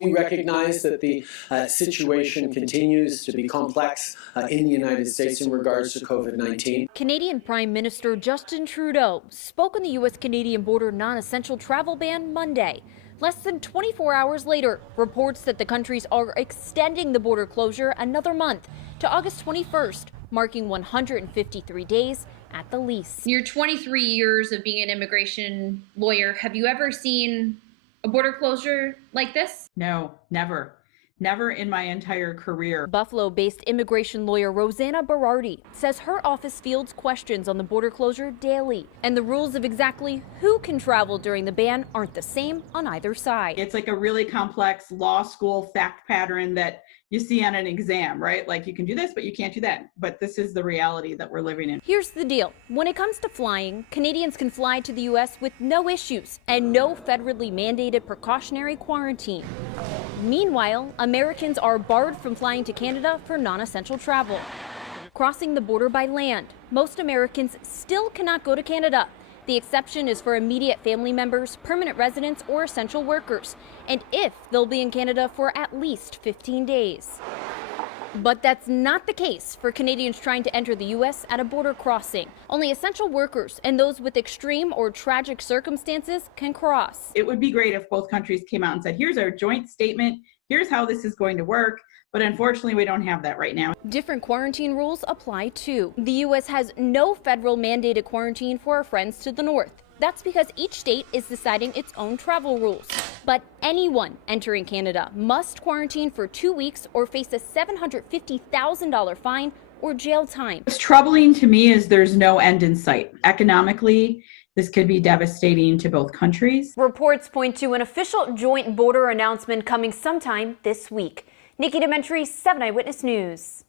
We recognize that the situation continues to be complex in the United States in regards to COVID-19. Canadian Prime Minister Justin Trudeau spoke on the U.S. Canadian border non-essential travel ban Monday. Less than 24 hours later, reports that the countries are extending the border closure another month to August 21st, marking 153 days at the least. In your 23 years of being an immigration lawyer, have you ever seen a border closure like this? No, never. Never in my entire career. Buffalo-based immigration lawyer Rosanna Berardi says her office fields questions on the border closure daily, and the rules of exactly who can travel during the ban aren't the same on either side. It's like a really complex law school fact pattern that you see on an exam, right? Like you can do this, but you can't do that. But this is the reality that we're living in. Here's the deal. When it comes to flying, Canadians can fly to the U.S. with no issues and no federally mandated precautionary quarantine. Meanwhile, Americans are barred from flying to Canada for non-essential travel. Crossing the border by land, most Americans still cannot go to Canada. The exception is for immediate family members, permanent residents, or essential workers, and if they'll be in Canada for at least 15 days. But that's not the case for Canadians trying to enter the U.S. at a border crossing. Only essential workers and those with extreme or tragic circumstances can cross. It would be great if both countries came out and said, here's our joint statement, here's how this is going to work. But unfortunately, we don't have that right now. Different quarantine rules apply too. The U.S. has no federal mandated quarantine for our friends to the north. That's because each state is deciding its own travel rules. But anyone entering Canada must quarantine for 2 weeks or face a $750,000 fine or jail time. What's troubling to me is there's no end in sight. Economically, this could be devastating to both countries. Reports point to an official joint border announcement coming sometime this week. Nikki Dementri, 7 Eyewitness News.